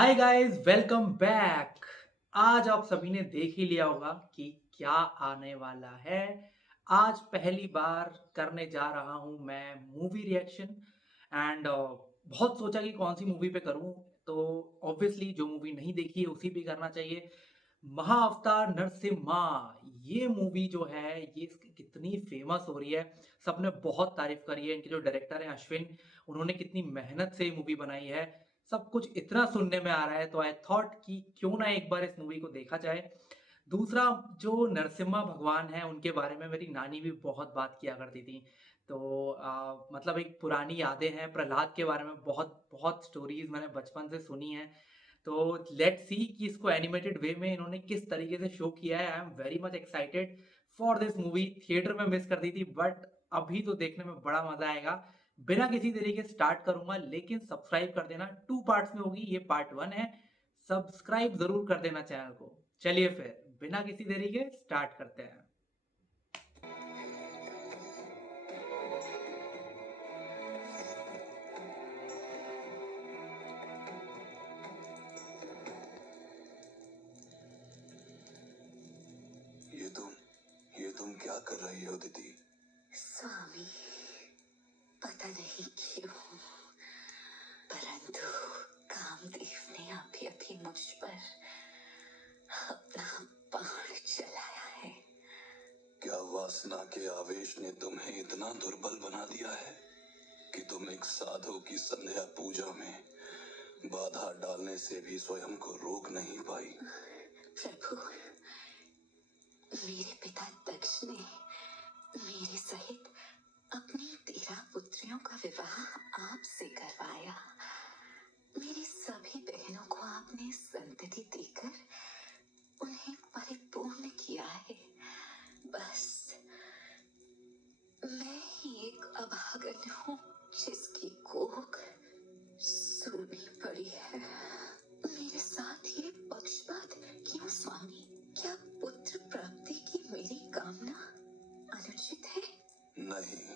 Hi guys, welcome back. आज आप सभी ने देख ही लिया होगा कि क्या आने वाला है। आज पहली बार करने जा रहा हूं मैं मूवी रिएक्शन एंड बहुत सोचा कि कौन सी मूवी पे करूं। तो ऑब्वियसली जो मूवी नहीं देखी है उसी पे करना चाहिए। महाअवतार नरसिम्हा, ये मूवी जो है ये कितनी फेमस हो रही है। सबने बहुत तारीफ करी है। इनके जो डायरेक्टर हैं अश्विन, उन्होंने कितनी मेहनत से ये मूवी बनाई है। सब कुछ इतना सुनने में आ रहा है तो आई थॉट कि क्यों ना एक बार इस मूवी को देखा जाए। दूसरा, जो नरसिम्हा भगवान हैं उनके बारे में मेरी नानी भी बहुत बात किया करती थी। तो मतलब एक पुरानी यादें हैं। प्रहलाद के बारे में बहुत बहुत स्टोरीज मैंने बचपन से सुनी हैं। तो लेट्स सी कि इसको एनिमेटेड वे में इन्होंने किस तरीके से शो किया है। I am very much excited for this movie. Theatre में मिस कर दी थी बट अभी तो देखने में बड़ा मजा आएगा। बिना किसी तरीके स्टार्ट करूंगा, लेकिन सब्सक्राइब कर देना। 2 पार्ट्स में होगी, ये पार्ट 1 है। सब्सक्राइब जरूर कर देना चैनल को। चलिए फिर बिना किसी देरी के स्टार्ट करते हैं। ये तुम ये तुम क्या कर रही हो दीदी? स्वामी, पता नहीं क्यों, परंतु कामदेव ने अभी अभी मुझ पर अपना बाण चलाया है। क्या वासना के आवेश ने तुम्हें इतना दुर्बल बना दिया है कि तुम एक साधु की संध्या पूजा में बाधा डालने से भी स्वयं को रोक नहीं पाई? प्रभु, मेरे पिता दक्ष ने मेरे सहित अपनी 13 पुत्रियों का विवाह आपसे करवाया। मेरी सभी बहनों को आपने संतति देकर उन्हें परिपूर्ण किया है। बस मैं ही एक अभागन हूँ जिसकी कोख सूनी पड़ी है। मेरे साथ ये पक्षपात क्यों स्वामी? क्या पुत्र प्राप्ति की मेरी कामना अनुचित है? नहीं,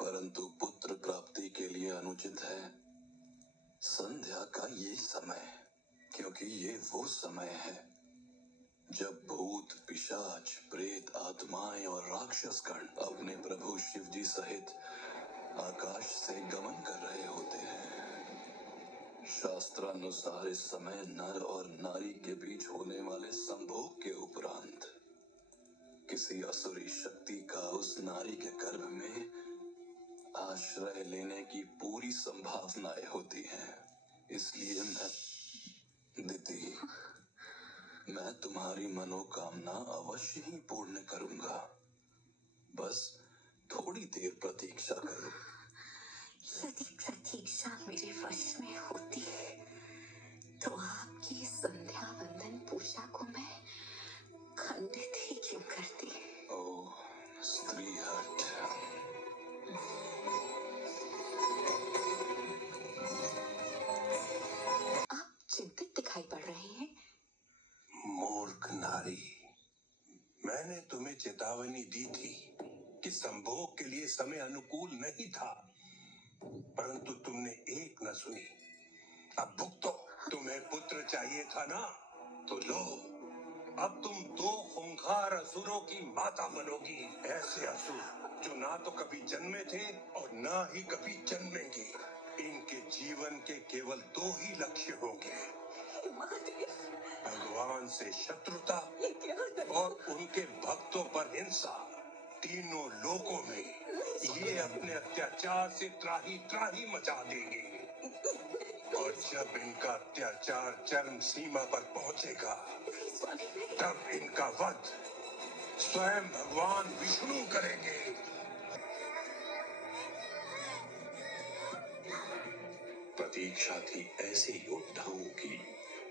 परंतु पुत्र प्राप्ति के लिए अनुचित है संध्या का ये समय, क्योंकि ये वो समय है जब भूत, पिशाच, प्रेत, आत्माएं और राक्षस गण अपने प्रभु शिव जी सहित आकाश से गमन कर रहे होते हैं। शास्त्रानुसार इस समय नर और नारी के बीच होने वाले संभोग के उपरांत किसी असुरी शक्ति का उस नारी के गर्भ में आश्रय लेने की पूरी संभावनाएं होती हैं। इसलिए मैं तुम्हारी मनोकामना अवश्य ही पूर्ण करूंगा। बस थोड़ी देर प्रतीक्षा करो। यदि प्रतीक्षा मेरे वश में होती तो आपकी संध्या वंदन पूजा को मैं खंडित ही क्यों करती? ओ स्त्री हट। आप चिंतित दिखाई पड़ रहे हैं। मूर्ख नारी, मैंने तुम्हें चेतावनी दी थी कि संभोग के लिए समय अनुकूल नहीं था, परंतु तुमने एक न सुनी। अब भुगतो। तुम्हें पुत्र चाहिए था ना, तो लो, अब तुम 2 खूंखार असुरों की माता बनोगी। ऐसे असुर जो ना तो कभी जन्मे थे और ना ही कभी जन्मेंगे। इनके जीवन के केवल 2 ही लक्ष्य होंगे, भगवान से शत्रुता और उनके भक्तों पर हिंसा। तीनों लोकों में ये अपने अत्याचार से त्राही त्राही मचा देंगे, और जब इनका अत्याचार चरम सीमा पर पहुंचेगा तब इनका वध स्वयं भगवान विष्णु करेंगे। प्रतीक्षा थी ऐसे योद्धाओं की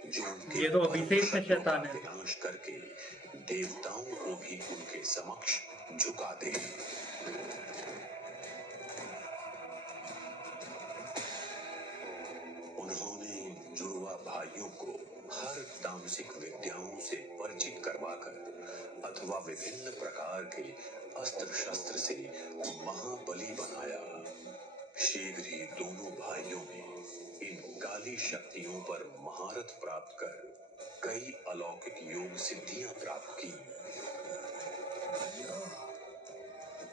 जो उनके ये तो अभी से इतने शत्रुओं का शैतान है। विनाश करके देवताओं को भी उनके समक्ष झुका दे। उन्होंने जुड़वा भाइयों को हर तामसिक विद्याओं से परिचित करवाकर अथवा विभिन्न प्रकार के अस्त्र शस्त्र से महाबली बनाया। शीघ्र ही दोनों भाइयों ने इन काली शक्तियों पर महारत प्राप्त कर कई अलौकिक योग सिद्धियां प्राप्त की।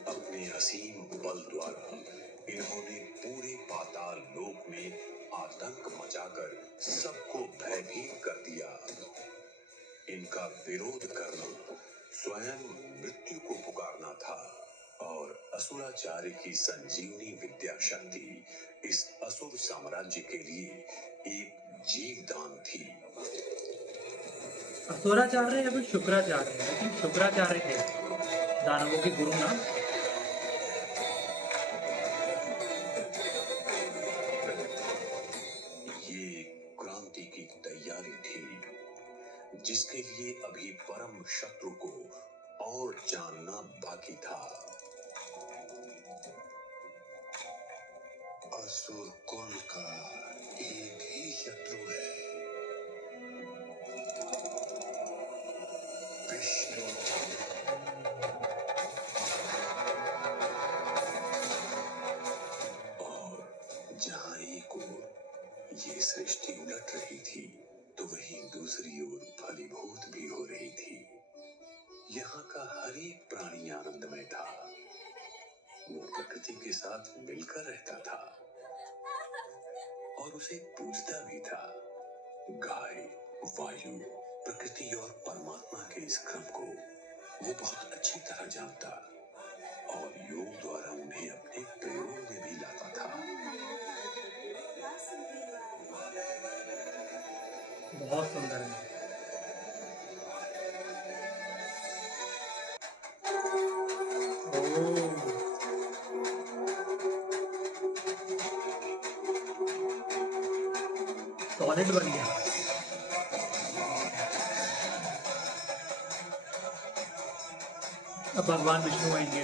अपने असीम बल द्वारा इन्होंने पूरे पाताल लोक में आतंक मचाकर सबको भयभीत कर दिया। इनका विरोध करना स्वयं मृत्यु को पुकारना था और असुराचार्य की संजीवनी विद्या शक्ति इस असुर साम्राज्य के लिए एक जीवदान थी। असुराचार्य या फिर शुक्राचार्य है, लेकिन शुक्राचार्य थे दानवों के गुरु ना। ये क्रांति की तैयारी थी जिसके लिए अभी परम शत्रु को और जानना बाकी था। असुर कुल का एक ही शत्रु है, विष्णु। और जहां एक ओर ये सृष्टि उलट रही थी तो वहीं दूसरी ओर फलीभूत भी हो रही थी। यहाँ का हर एक प्राणी आनंदमय था। वो प्रकृति के साथ मिलकर रहता था और उसे पूजता भी था। गाय, वायु, प्रकृति और परमात्मा के इस क्रम को वो बहुत अच्छी तरह जानता और योग द्वारा उन्हें अपने प्रयोग में भी लाता था। बहुत सुंदर है। सॉलिड बन गया। अब भगवान विष्णु आएंगे।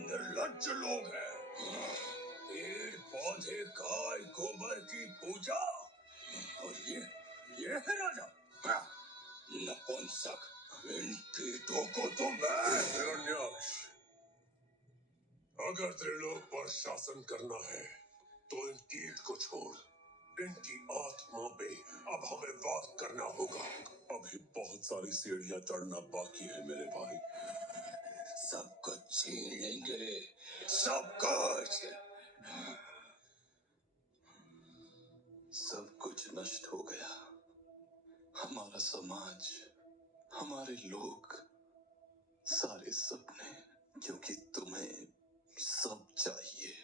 निर्लज्ज लोग हैं। पेड़ पौधे गाय गोबर की पूजा और ये है राजा। नपुंसक, इन कीटों को तो मैं। हिरण्याक्ष, अगर त्रिलोक पर शासन करना है तो इन कीट को छोड़ इनकी आत्मा पे अब हमें बात करना होगा। अभी बहुत सारी सीढ़ियां चढ़ना बाकी है मेरे भाई। सब कुछ छीन लेंगे, सब कुछ। सब कुछ नष्ट हो गया। हमारा समाज, हमारे लोग, सारे सपने, क्योंकि तुम्हें सब चाहिए।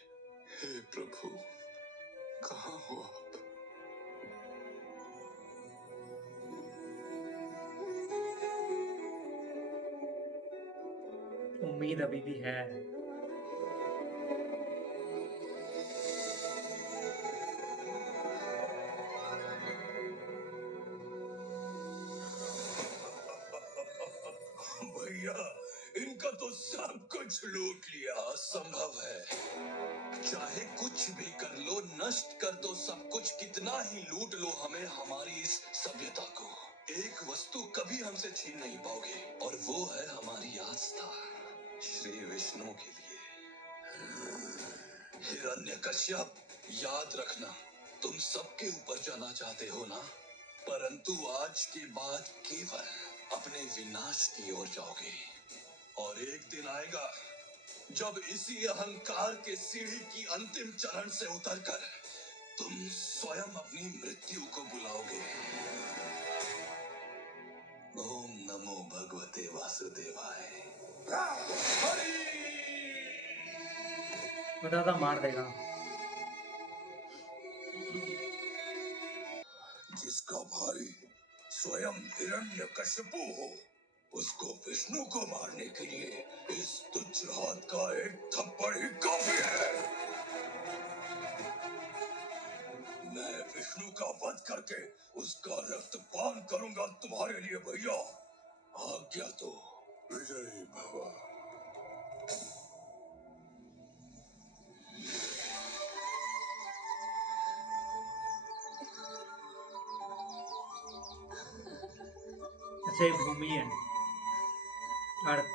हे प्रभु, कहाँ हो आप? उम्मीद अभी भी है। भैया, इनका तो सब कुछ लूट लिया। असंभव है। चाहे कुछ भी कर लो, नष्ट कर दो सब कुछ, कितना ही लूट लो हमें, हमारी इस सभ्यता को एक वस्तु कभी हमसे छीन नहीं पाओगे, और वो है हमारी आस्था श्री विष्णु के लिए। हिरण्यकश्यप, याद रखना, तुम सबके ऊपर जाना चाहते हो ना, परंतु आज के बाद केवल अपने विनाश की ओर जाओगे। और एक दिन आएगा जब इसी अहंकार के सीढ़ी की अंतिम चरण से उतरकर तुम स्वयं अपनी मृत्यु को बुलाओगे। ओम नमो भगवते वासुदेवाय। हरि! बताता मार देगा। जिसका भाई स्वयं हिरण्यकशिपु हो, उसको विष्णु को मारने के लिए इस तुच्छ हाथ का एक थप्पड़ ही काफी है। मैं विष्णु का वध करके उसका रक्त पान करूंगा तुम्हारे लिए भैया। आज्ञा तो। विजयी भव। अच्छा ये भूमि है, अर्थ।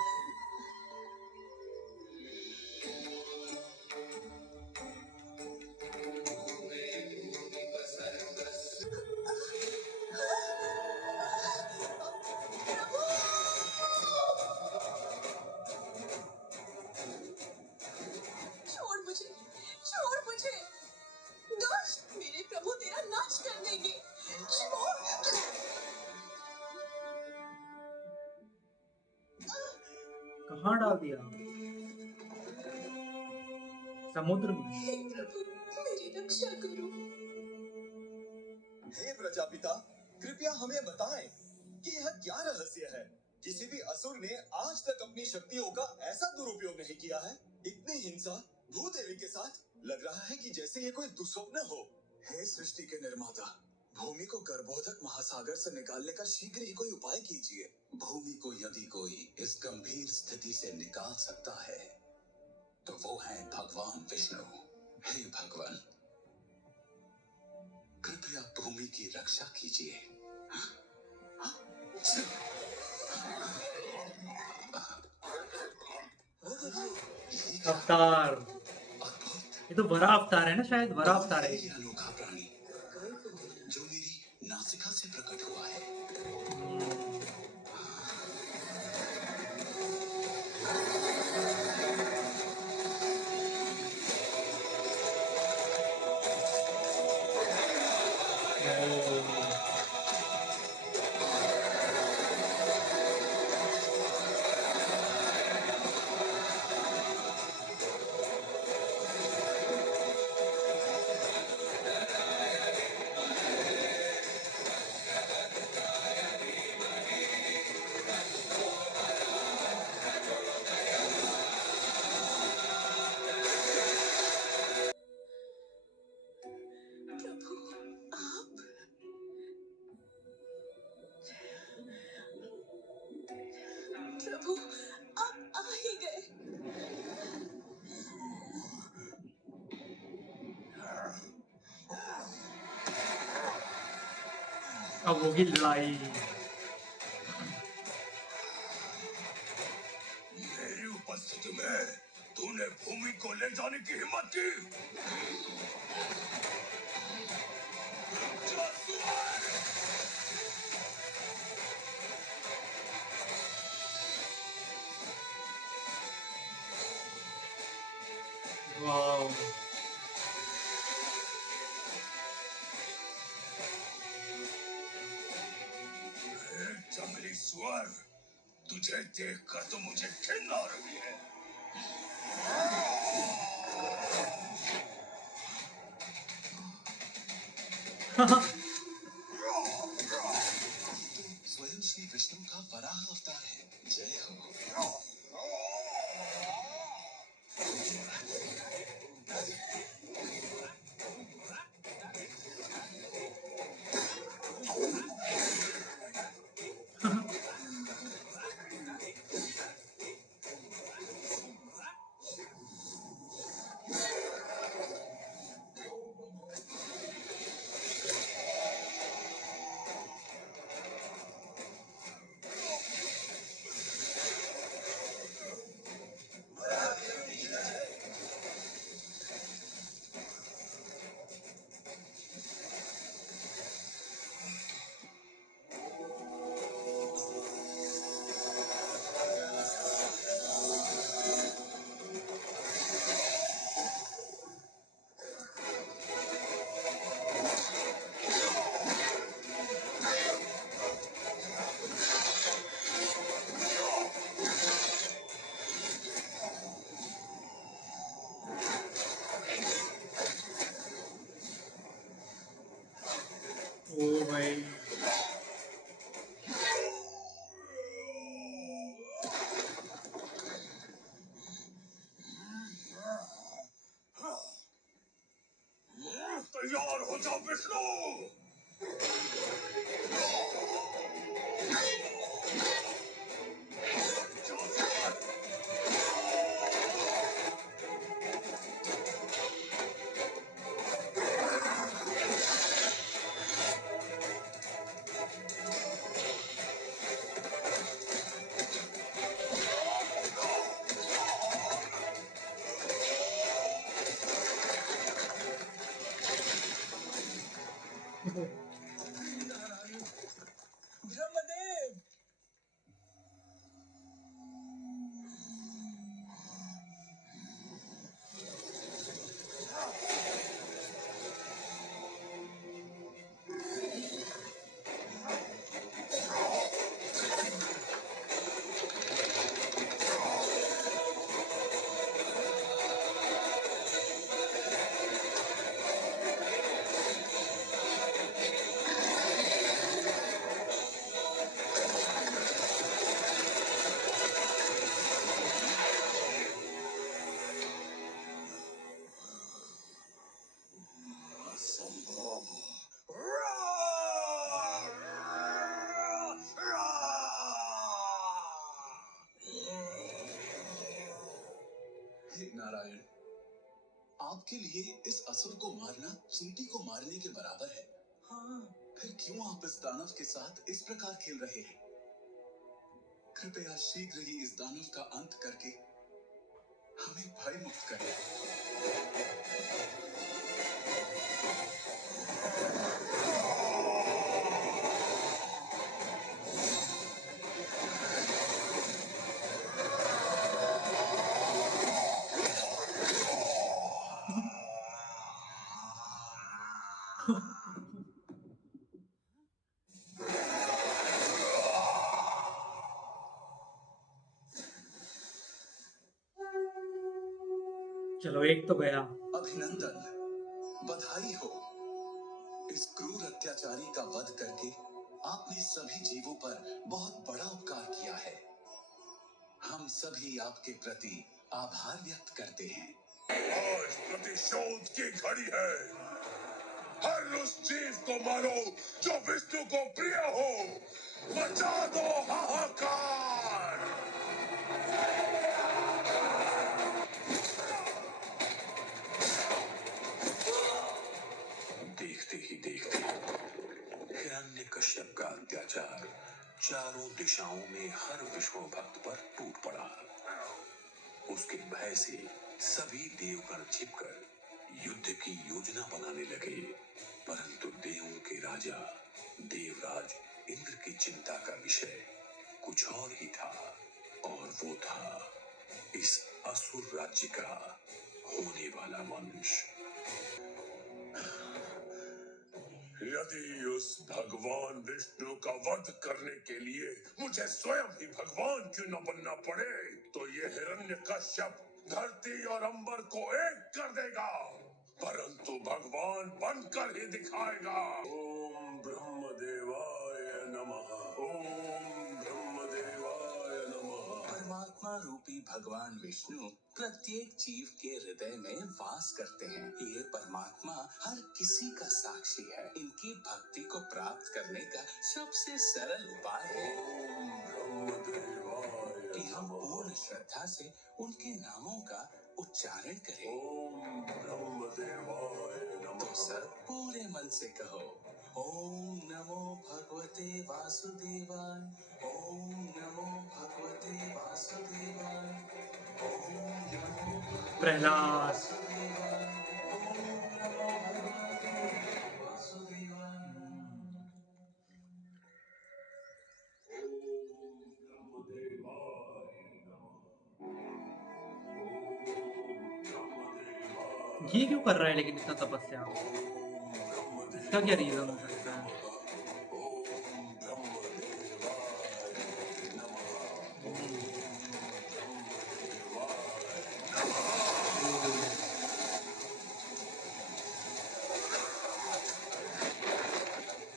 छोड़ मुझे, छोड़ मुझे। दुष्ट मेरे प्रभु तेरा नाश कर देंगे। छोड़। कहाँ डाल दिया? समुद्र में। हे प्रभु मेरी रक्षा करो। हे प्रजापिता, कृपया हमें बताएं कि यह क्या रहस्य है। किसी भी असुर ने आज तक अपनी शक्तियों का ऐसा दुरुपयोग नहीं किया है। इतनी हिंसा भूदेवी के साथ, लग रहा है कि जैसे ये कोई दुस्वप्न हो। हे सृष्टि के निर्माता, भूमि को गर्भोदक महासागर से निकालने का शीघ्र ही कोई उपाय कीजिए। भूमि को यदि कोई इस गंभीर स्थिति से निकाल सकता है तो वो है भगवान विष्णु। हे भगवान, कृपया भूमि की रक्षा कीजिए। अवतार, अद्भुत। ये तो बड़ा अवतार है ना, शायद बड़ा अवतार है। ये अनोखा प्राणी जो मेरी नासिका से प्रकट हुआ है। प्रभु आप प्रभु आप आ ही गए। अब होगी लड़ाई। मेरी उपस्थिति में तूने भूमि को ले जाने की हिम्मत की। वाओ, जंगली सुअर, तुझे देखकर तो मुझे घिन आ रही है। स्वयं श्री विष्णु का वराह अवतार है। जय हो। हो जाओ विष्णु। ब्रह्मदेव। हे नारायण, आपके लिए इस असुर को मारना चींटी को मारने के बराबर है। हाँ, फिर क्यों आप इस दानव के साथ इस प्रकार खेल रहे हैं? कृपया शीघ्र ही इस दानव का अंत करके हमें भय मुक्त करें। चलो एक तो गया। अभिनंदन, बधाई हो। इस क्रूर अत्याचारी का वध करके आपने सभी जीवों पर बहुत बड़ा उपकार किया है। हम सभी आपके प्रति आभार व्यक्त करते हैं। आज प्रतिशोध की घड़ी है। हर उस जीव को मारो जो विष्णु को प्रिय हो। मचा दो हाहाकार। देखते ही देखते हिरण्यकश्यप का अत्याचार चारों दिशाओं में हर विष्णु भक्त पर टूट पड़ा। उसके भय से सभी देवगण छिपकर युद्ध की योजना बनाने लगे, परंतु देवों के राजा देवराज इंद्र की चिंता का विषय कुछ और ही था, और वो था इस असुर राज्य का होने वाला वंश। यदि उस भगवान विष्णु का वध करने के लिए मुझे स्वयं ही भगवान क्यों न बनना पड़े, तो ये हिरण्यकश्यप धरती और अंबर को एक कर देगा, परंतु भगवान बनकर ही दिखाएगा। ओम ब्रह्मदेवाय नमः। ओम ब्रह्मदेवाय नमः। परमात्मा रूपी भगवान विष्णु प्रत्येक जीव के हृदय में वास करते हैं। ये परमात्मा हर किसी का साक्षी है। इनकी भक्ति को प्राप्त करने का सबसे सरल उपाय है कि हम पूर्ण श्रद्धा से उनके नामों का उच्चारण करें। ओम ब्रह्मदेवाय तो नमः। सब पूरे मन से कहो, ओम नमो भगवते वासुदेवाय। ओम नमो भगवते वासुदेवाय। ओम नमो प्रहलाद। वासुदेवाय। ओम नमो भगवते वासुदेवाय। ये क्यों कर रहा है लेकिन इतना तपस्या? इसका क्या रीजन हो सकता है?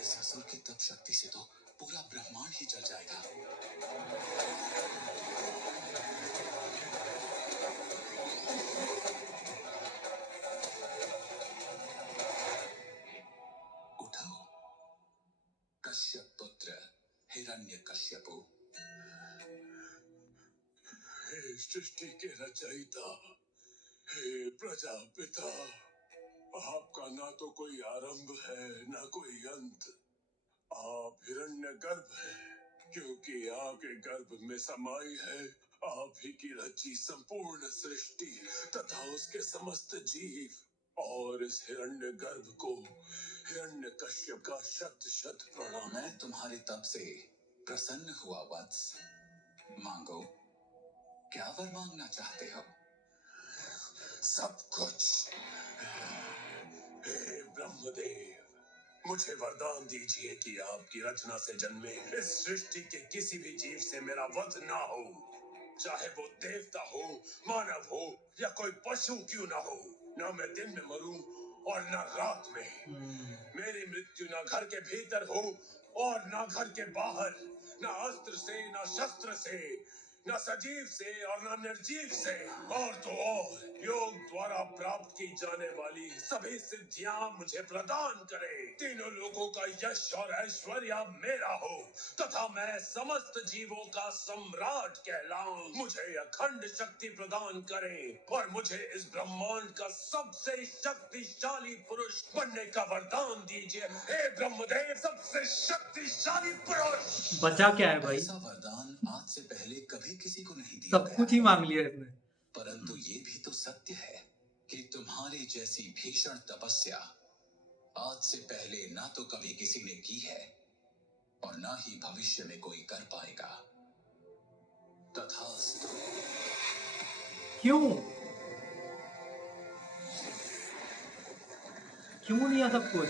इस असुर की तप शक्ति से तो पूरा ब्रह्मांड ही जल जाएगा। हिरण्यकश्यपु, हे सृष्टि के रचयिता, हे प्रजापिता, आपका ना तो कोई आरंभ है ना कोई अंत। आप हिरण्यगर्भ हैं, क्योंकि आपके गर्भ में समाई है आप ही की रची संपूर्ण सृष्टि तथा उसके समस्त जीव। और इस हिरण्यगर्भ को हिरण्यकश्यप का शत शत प्रणाम। मैं तुम्हारे तप से प्रसन्न हुआ वत्स। मांगो, क्या वर मांगना चाहते हो? सब कुछ। हे ब्रह्मदेव, मुझे वरदान दीजिए कि आपकी रचना से जन्मे इस सृष्टि के किसी भी जीव से मेरा वध ना हो, चाहे वो देवता हो, मानव हो या कोई पशु क्यों ना हो। ना मैं दिन में मरूं और ना रात में। मेरी मृत्यु ना घर के भीतर हो और ना घर के बाहर, ना अस्त्र से ना शस्त्र से, न सजीव से और न निर्जीव से। और तो और योग द्वारा प्राप्त की जाने वाली सभी सिद्धियां मुझे प्रदान करे। तीनों लोगों का यश और ऐश्वर्य मेरा हो तथा मैं समस्त जीवों का सम्राट कहलाऊं। मुझे अखंड शक्ति प्रदान करे और मुझे इस ब्रह्मांड का सबसे शक्तिशाली पुरुष बनने का वरदान दीजिए। हे ब्रह्मदेव, सबसे शक्तिशाली पुरुष। बचा क्या है भाई? ऐसा वरदान आज से पहले कभी किसी को नहीं दिया सब गया कुछ ही है। मांग लिया इसने। परंतु ये भी तो सत्य है कि तुम्हारी जैसी भीषण तपस्या आज से पहले ना तो कभी किसी ने की है और ना ही भविष्य में कोई कर पाएगा। तथास्तु। क्यों क्यों लिया सब कुछ?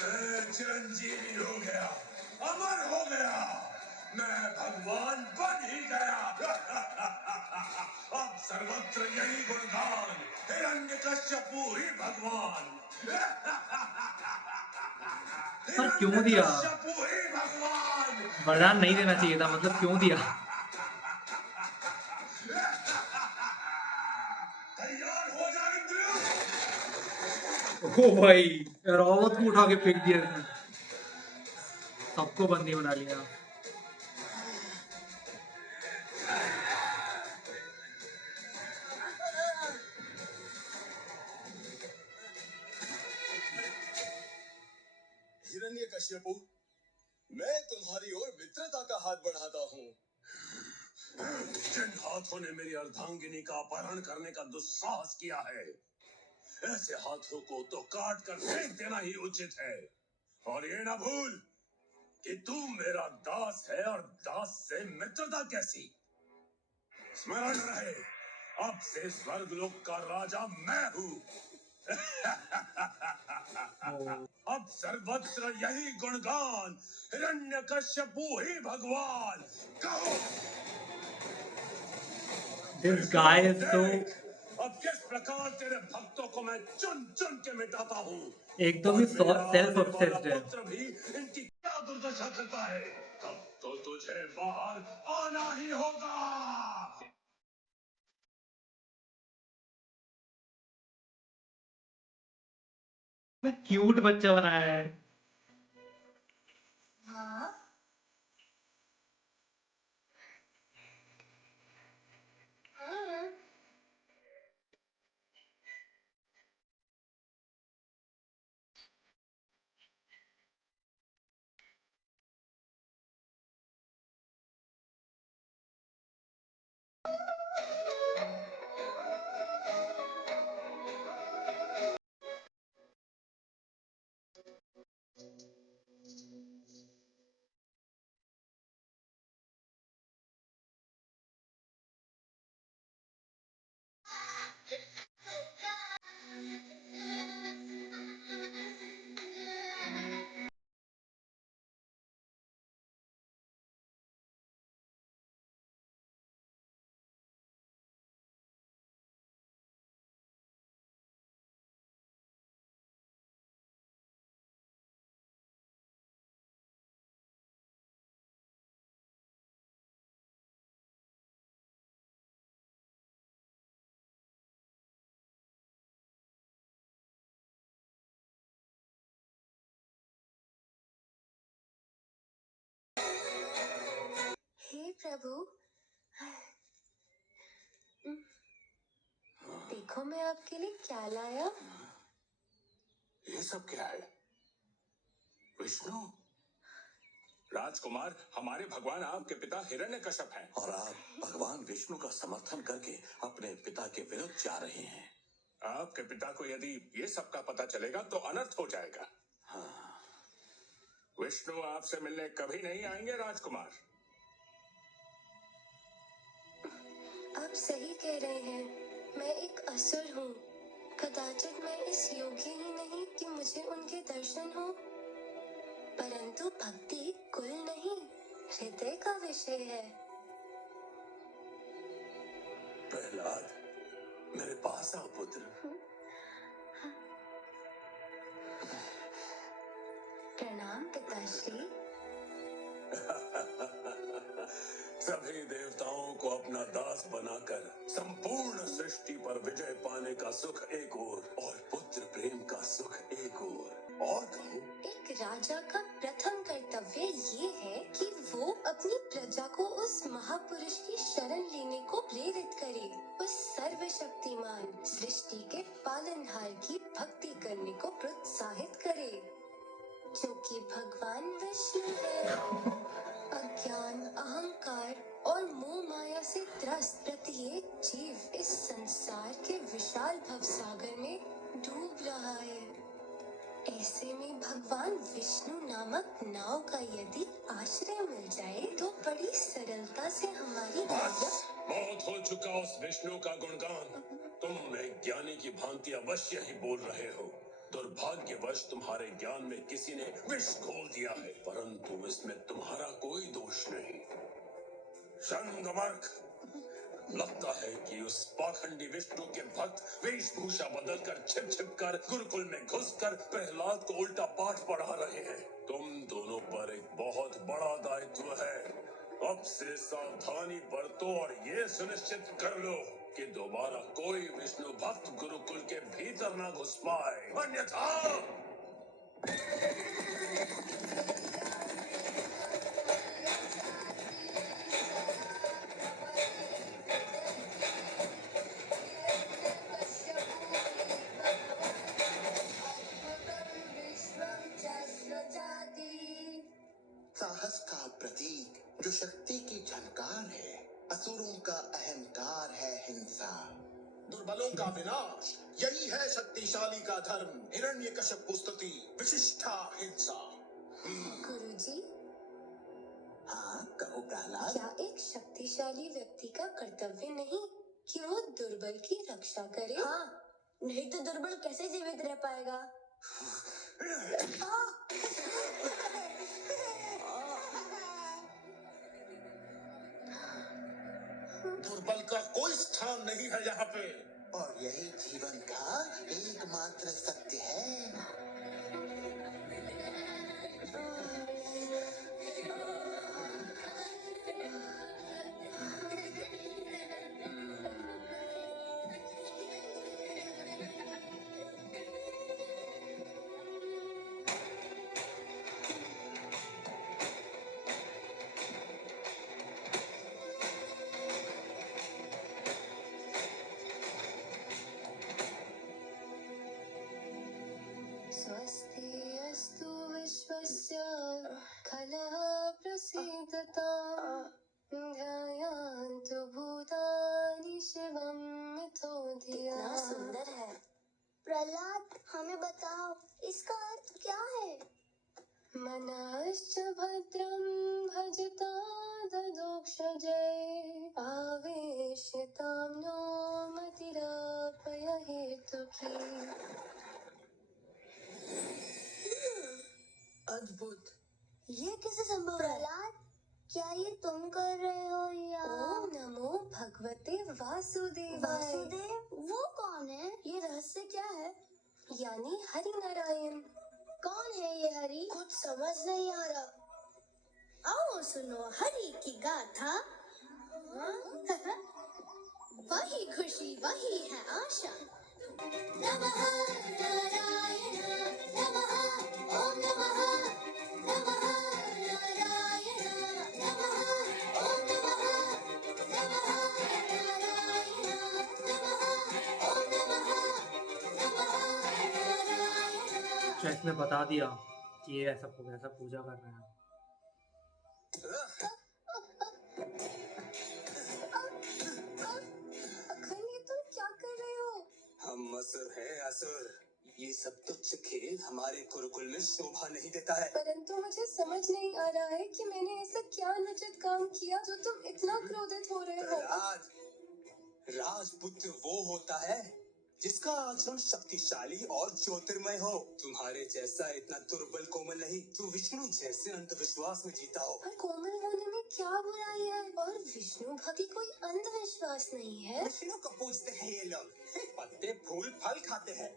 मैं चिरंजीवी हो गया, अमर हो गया, मैं भगवान बन ही गया। अब सर्वत्र यही गुणगान, हिरण्यकश्यपु ही भगवान। पर क्यों दिया? हिरण्यकश्यपु ही भगवान। वरदान नहीं देना चाहिए था, मतलब क्यों दिया? तैयार हो जा इंद्र। ओ भाई, रावत को उठा के फेंक दिया इसने, सबको बंदी बना लिया। हिरण्यकश्यपु, मैं तुम्हारी ओर मित्रता का हाथ बढ़ाता हूँ। जिन हाथों ने मेरी अर्धांगिनी का अपहरण करने का दुस्साहस किया है, ऐसे हाथों को तो काट कर फेंक देना ही उचित है। और ये ना भूल कि तू मेरा दास है और दास से मित्रता कैसी। स्मरण रहे, अब से स्वर्गलोक का राजा मैं हूँ। अब सर्वत्र यही गुणगान, हिरण्यकश्यपु ही भगवान। कहो। This guy is so अब किस प्रकार तेरे भक्तों को मैं चुन चुन के मिटाता हूँ। एकदम ही सेल्फ ऑब्सेस्ड है। पुत्र भी इनकी क्या दुर्दशा करता है, तब तो तुझे बाहर आना ही होगा। क्यूट बच्चा बनाया है। हाँ। प्रभु। देखो मैं आपके लिए क्या लाया। ये सब क्या है? विष्णु, राजकुमार, हमारे भगवान आपके पिता हिरण्यकश्यप हैं और आप भगवान विष्णु का समर्थन करके अपने पिता के विरुद्ध जा रहे हैं। आपके पिता को यदि ये सब का पता चलेगा तो अनर्थ हो जाएगा। हाँ, विष्णु आपसे मिलने कभी नहीं आएंगे राजकुमार। आप सही कह रहे हैं, मैं एक असुर हूँ। कदाचित मैं इस योग्य ही नहीं कि मुझे उनके दर्शन हो, परंतु भक्ति कुल नहीं, हृदय का विषय है। प्रहलाद, मेरे पास आओ पुत्र। प्रणाम पिताश्री। सभी देवताओं को अपना दास बनाकर संपूर्ण सृष्टि पर विजय पाने का सुख एक और पुत्र प्रेम का सुख एक और कहो। एक राजा का प्रथम कर्तव्य ये है कि वो अपनी प्रजा को उस महापुरुष की शरण लेने को प्रेरित करे, उस सर्वशक्तिमान सृष्टि के पालनहार की भक्ति करने को प्रोत्साहित करे, जो कि भगवान विष्णु है। अज्ञान, अहंकार और मोह माया से त्रस्त प्रत्येक जीव इस संसार के विशाल भवसागर में डूब रहा है। ऐसे में भगवान विष्णु नामक नाव का यदि आश्रय मिल जाए तो बड़ी सरलता से हमारी बहुत हो चुका उस विष्णु का गुणगान। तुम एक ज्ञानी की भांति अवश्य ही बोल रहे हो। दुर्भाग्यवश तुम्हारे ज्ञान में किसी ने विष घोल दिया है, परंतु इसमें तुम्हारा कोई दोष नहीं। शंगमर्क, लगता है कि उस पाखंडी विष्णु के भक्त वेशभूषा बदलकर छिप छिप कर गुरुकुल में घुसकर प्रहलाद को उल्टा पाठ पढ़ा रहे हैं। तुम दोनों पर एक बहुत बड़ा दायित्व है। अब से सावधानी बरतो और ये सुनिश्चित कर लो कि दोबारा कोई विष्णु भक्त गुरुकुल के भीतर ना घुस पाए, अन्यथा साहस का प्रतीक, जो शक्ति की झनकार है। असुरों का अहंकार है हिंसा, दुर्बलों का विनाश। यही है शक्तिशाली का धर्म। हिरण्यकश्यप की स्तुति, विशिष्टा हिंसा। गुरुजी, हाँ कहो प्रहलाद। क्या एक शक्तिशाली व्यक्ति का कर्तव्य नहीं कि वो दुर्बल की रक्षा करे? हाँ, नहीं तो दुर्बल कैसे जीवित रह पाएगा? दुर्बल का कोई स्थान नहीं है यहाँ पे, और यही जीवन का एकमात्र सत्य है। स्वस्ति अस्तु विश्वस्य खलः प्रसीदताम्, ध्यायन्तु भूतानि शिवं मिथो धिया। कितना सुंदर है। प्रहलाद, हमें बताओ इसका अर्थ क्या है? मनश्च भद्रं भजता ददोक्षजै, आवेशितां नो मतिरपयहेतुकी। अद्भुत। ये कैसे संभव है? प्रहलाद, क्या ये तुम कर रहे हो या? ओम नमो भगवते वासुदेवाय। वासुदेव? वो कौन है? ये रहस्य क्या है? यानी हरि नारायण। कौन है ये हरि? कुछ समझ नहीं आ रहा। आओ सुनो हरि की गाथा। वही खुशी, वही है आशा। नमः नारायण नमः, ओम नमः, नमः नारायण नमः, ओम नमः। अच्छा इसने बता दिया कि ये ऐसा ऐसा पूजा कर रहे हैं। अखंड, ये तुम क्या कर रहे हो? हम असुर हैं असुर। ये सब तुच्छ खेल हमारे गुरुकुल में शोभा नहीं देता है। परंतु मुझे समझ नहीं आ रहा है कि मैंने ऐसा क्या अनुचित काम किया जो तुम इतना क्रोधित हो रहे हो। राजपुत्र वो होता है जिसका आचरण शक्तिशाली और ज्योतिर्मय हो। तुम्हारे जैसा इतना दुर्बल कोमल नहीं, जो विष्णु जैसे अंधविश्वास में जीता हो। पर कोमल होने में क्या बुराई है? और विष्णु भक्ति कोई अंधविश्वास नहीं है। विष्णु को पूजते हैं ये लोग, पत्ते फूल फल खाते हैं।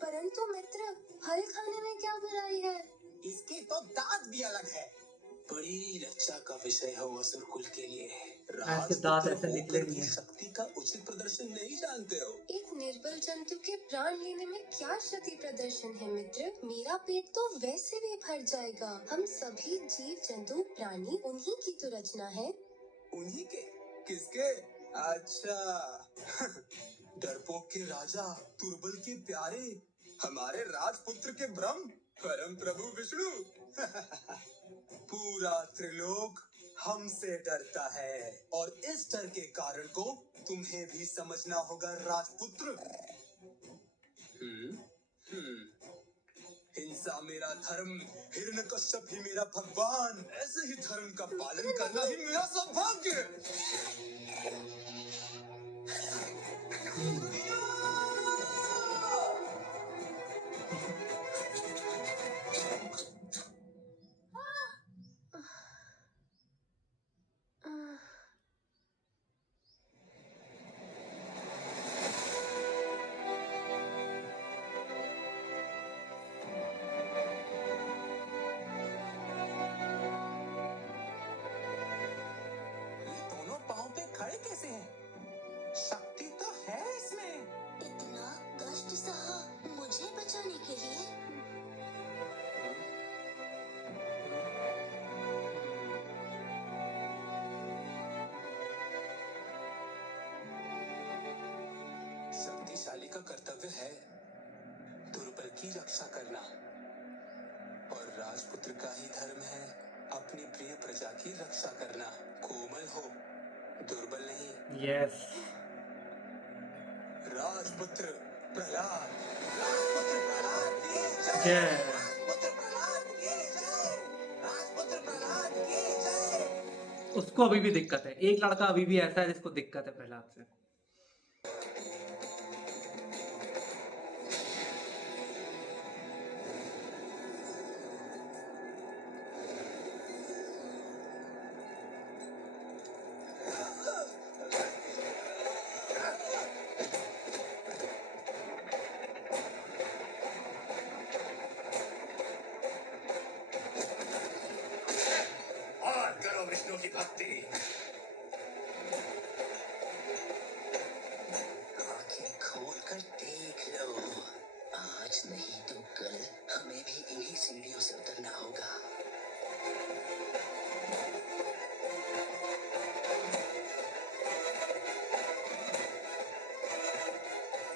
परंतु मित्र, फल खाने में क्या बुराई है? इसके तो दांत भी अलग है। बड़ी लज्जा का विषय हो असुर कुल के लिए। ऐसे दांत ऐसे निकले नहीं है। शक्ति का उचित प्रदर्शन नहीं जानते हो। एक निर्बल जंतु के प्राण लेने में क्या शक्ति प्रदर्शन है मित्र? मेरा पेट तो वैसे भी भर जाएगा। हम सभी जीव जंतु प्राणी उन्हीं की तो रचना है। उन्हीं के? किसके? अच्छा डरपोक के राजा, दुर्बल के प्यारे, हमारे राजपुत्र के ब्रह्म, परम प्रभु विष्णु। पूरा त्रिलोक हमसे डरता है और इस डर के कारण को तुम्हें भी समझना होगा राजपुत्र। हिंसा मेरा धर्म, हिरण्यकश्यप ही मेरा भगवान। ऐसे ही धर्म का पालन करना ही मेरा सौभाग्य। शक्ति तो है इसमें। इतना कष्ट सहा मुझे बचाने के लिए। शक्तिशाली का कर्तव्य है दुर्बल की रक्षा करना, और राजपुत्र का ही धर्म है अपनी प्रिय प्रजा की रक्षा करना। कोमल हो, दुर्बल नहीं। यस। राजपुत्र प्रहलाद, राजपुत्र प्रहलाद की जय, जय। राजपुत्र प्रहलाद की जय, राजपुत्र प्रहलाद की जय। उसको अभी भी दिक्कत है। एक लड़का अभी भी ऐसा है जिसको दिक्कत है प्रहलाद से। और करो विष्णु की भक्ति। आंखें खोलकर देख लो, आज नहीं तो कल हमें भी इन्हीं सीढ़ियों से उतरना होगा।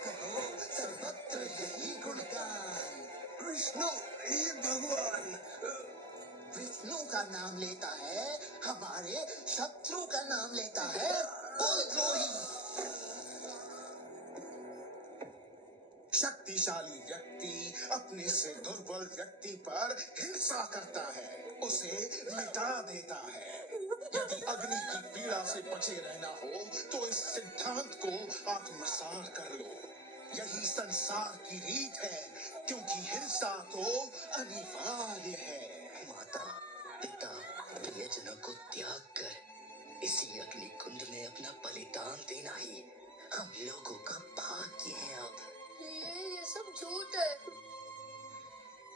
कहो सर्वत्र यही गुणगान। विष्णु हे भगवान। विष्णु का नाम लेता है, हमारे शत्रु का नाम लेता है। कुलद्रोही। शक्तिशाली व्यक्ति अपने से दुर्बल व्यक्ति पर हिंसा करता है, उसे मिटा देता है। यदि अग्नि की पीड़ा से बचे रहना हो तो इस सिद्धांत को आत्मसात कर लो। यही संसार की रीत है, क्योंकि हिंसा तो अनिवार्य है। माता, पिता, प्रियजनों को त्याग कर इसी अग्नि कुंड में अपना बलिदान देना ही हम लोगों का भाग्य है। अब ये सब झूठ है।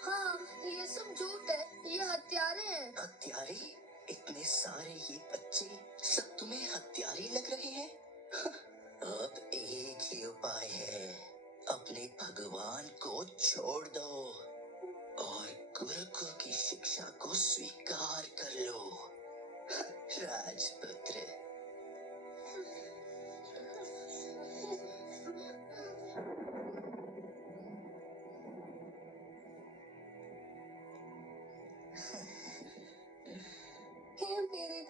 हाँ, ये सब झूठ है। ये हत्यारे हैं। हत्यारे? इतने सारे ये बच्चे सब तुम्हें हत्यारे लग रहे हैं? अब एक ही उपाय है, अपने भगवान को छोड़ दो और गुरुकुल की शिक्षा को स्वीकार कर लो। राजपुत्र,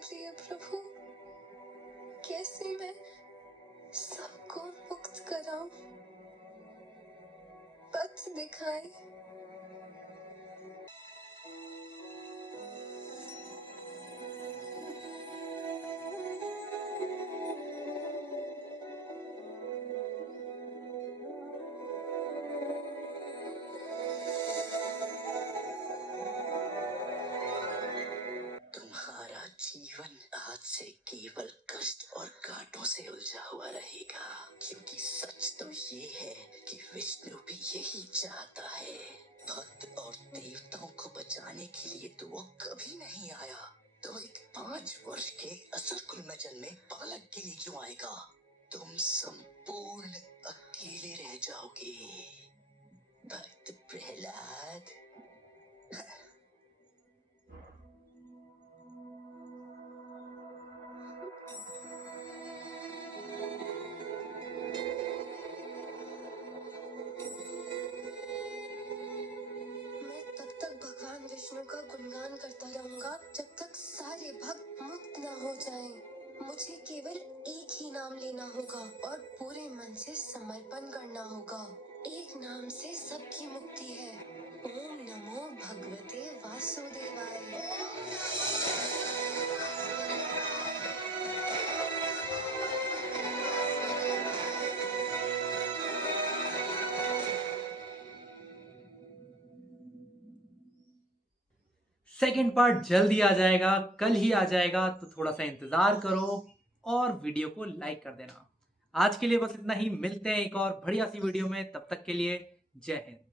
प्रिय प्रभु, कैसे मैं सबको मुक्त कराऊं? पथ दिखाएं। तुम्हारा जीवन आज से केवल कष्ट और कांटों से उलझा हुआ रहेगा, क्योंकि सच तो ये है कि विष्णु भी यही चाहता है। भक्त और देवताओं को बचाने के लिए तो वो कभी नहीं आया, तो एक 5 वर्ष के असुर में जन्मे बालक के लिए क्यों आएगा? तुम संपूर्ण अकेले रह जाओगे, भक्त प्रहलाद। मैं तब तक भगवान विष्णु का गुणगान करता रहूंगा जब तक सारे भक्त मुक्त न हो जाएं। मुझे केवल एक ही नाम लेना होगा और पूरे मन से समर्पण करना होगा। एक नाम से सबकी मुक्ति है। ओम नमो भगवते वासुदेवाय। सेकंड पार्ट जल्दी आ जाएगा, कल ही आ जाएगा, तो थोड़ा सा इंतजार करो और वीडियो को लाइक कर देना। आज के लिए बस इतना ही, मिलते हैं एक और बढ़िया सी वीडियो में, तब तक के लिए जय हिंद।